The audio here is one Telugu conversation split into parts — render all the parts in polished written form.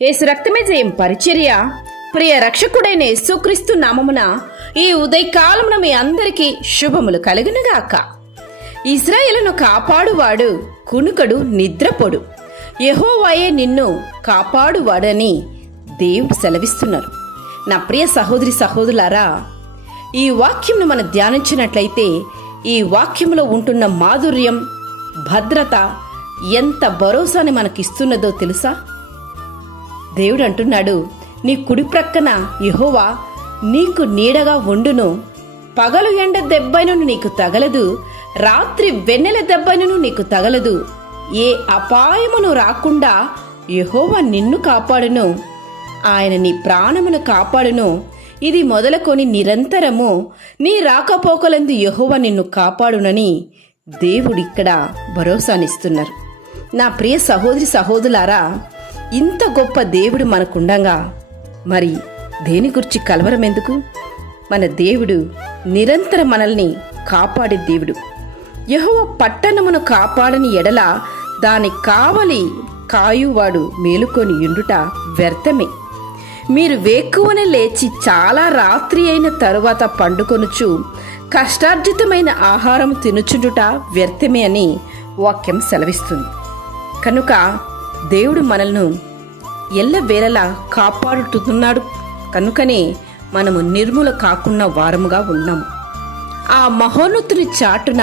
యేసు రక్తమే జయం పరిచర్య. ప్రియ రక్షకుడైన యేసుక్రీస్తు నామమున ఈ ఉదయకాలమున మీ అందరికీ శుభములు కలుగునుగాక. ఇశ్రాయేలును కాపాడువాడు కునుకడు నిద్రపోడు, యెహోవాయే నిన్ను కాపాడువాడని దేవుడు సెలవిస్తున్నారు. నా ప్రియ సహోదరి సహోదరులారా, ఈ వాక్యంను మనం ధ్యానించినట్లయితే ఈ వాక్యంలో ఉంటున్న మాధుర్యం, భద్రత ఎంత భరోసాని మనకిస్తున్నదో తెలుసా? దేవుడు అంటున్నాడు, నీ కుడి ప్రక్కన యెహోవా నీకు నీడగా ఉండును, పగలు ఎండ దెబ్బైనను నీకు తగలదు, రాత్రి వెన్నెల దెబ్బైనను నీకు తగలదు, ఏ అపాయమును రాకుండా యెహోవా నిన్ను కాపాడును, ఆయన నీ ప్రాణమును కాపాడును, ఇది మొదలుకొని నిరంతరము నీ రాకపోకలందు యెహోవా నిన్ను కాపాడునని దేవుడిక్కడ భరోసానిస్తున్నారు. నా ప్రియ సహోదరి సహోదరులారా, ఇంత గొప్ప దేవుడు మనకుండగా మరి దేని గురించి కలవరం ఎందుకు? మన దేవుడు నిరంతరం మనల్ని కాపాడే దేవుడు. యెహోవా పట్టణమును కాపాడని ఎడల దాని కావలి కాయువాడు మేలుకొని యుండుట వ్యర్థమే. మీరు వేకువనే లేచి చాలా రాత్రి అయిన తరువాత పండుకొనుచు కష్టార్జితమైన ఆహారం తినుచుండుట వ్యర్థమే అని వాక్యం సెలవిస్తుంది. కనుక దేవుడు మనల్ని ఎల్లవేళలా కాపాడుతున్నాడు. కనుకనే మనము నిర్మూల కాకుండా వారముగా ఉన్నాము. ఆ మహోన్నతుని చాటున,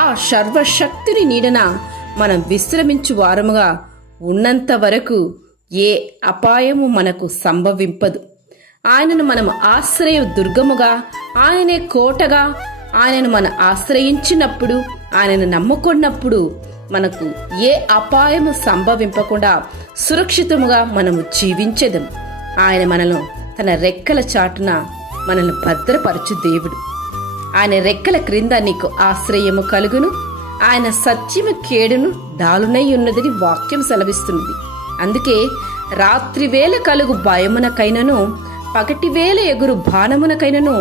ఆ సర్వశక్తిని నీడన మనం విశ్రమించు వారముగా ఉన్నంత వరకు ఏ అపాయము మనకు సంభవింపదు. ఆయనను మనం ఆశ్రయ దుర్గముగా, ఆయనే కోటగా, ఆయనను మనం ఆశ్రయించినప్పుడు, ఆయనను నమ్ముకున్నప్పుడు మనకు ఏ అపాయము సంభవింపకుండా సురక్షితముగా మనము జీవించేదం. ఆయన మనను తన రెక్కల చాటున మనల్ని భద్రపరచు దేవుడు. ఆయన రెక్కల క్రింద నీకు ఆశ్రయము కలుగును, ఆయన సత్యము కేడును దాలునై ఉన్నదని వాక్యం సెలవిస్తున్నది. అందుకే రాత్రివేళ కలుగు భయమునకైనను, పగటివేళ ఎగురు బాణమునకైనను,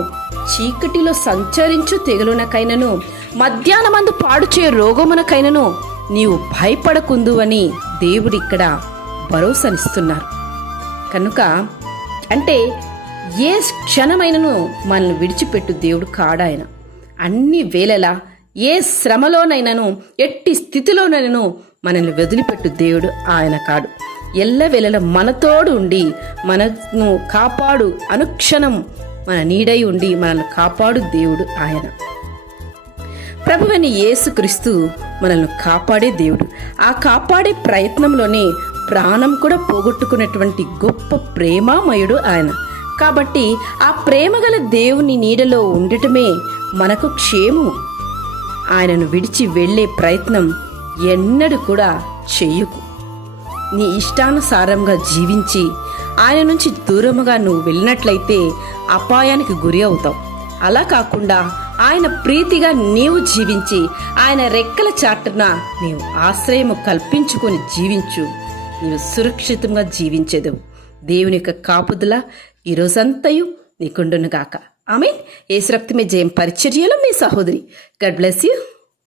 చీకటిలో సంచరించు తెగులునకైనను, మధ్యాహ్నమందు పాడుచే రోగమునకైనను నీవు భయపడకుందువని దేవుడిక్కడ భరోసానిస్తున్నారు. కనుక అంటే ఏ క్షణమైనను మనల్ని విడిచిపెట్టు దేవుడు కాడాయన. అన్ని వేళలా ఏ శ్రమలోనైనాను, ఎట్టి స్థితిలోనైనాను మనల్ని వదిలిపెట్టు దేవుడు ఆయన కాడు. ఎల్లవేళలా మనతోడు ఉండి మనను కాపాడు, అనుక్షణం మన నీడై ఉండి మనల్ని కాపాడు దేవుడు ఆయన. ప్రభువైన యేసుక్రీస్తు మనల్ని కాపాడే దేవుడు. ఆ కాపాడే ప్రయత్నంలోనే ప్రాణం కూడా పోగొట్టుకున్నటువంటి గొప్ప ప్రేమామయుడు ఆయన. కాబట్టి ఆ ప్రేమగల దేవుని నీడలో ఉండటమే మనకు క్షేమము. ఆయనను విడిచి వెళ్ళే ప్రయత్నం ఎన్నడూ కూడా చెయ్యకు. నీ ఇష్టానుసారంగా జీవించి ఆయన నుంచి దూరముగా నువ్వు వెళ్ళినట్లయితే అపాయానికి గురి అవుతావు. అలా కాకుండా ఆయన ప్రీతిగా నీవు జీవించి ఆయన రెక్కల చాటున నీవు ఆశ్రయము కల్పించుకొని జీవించు. నీవు సురక్షితంగా జీవించేదవు. దేవుని యొక్క కాపుదల ఈరోజంతయు నీకుండునుగాక. ఆమేన్. యేసు రక్తమే జయం పరిచర్యలో మీ సహోదరి. God bless you.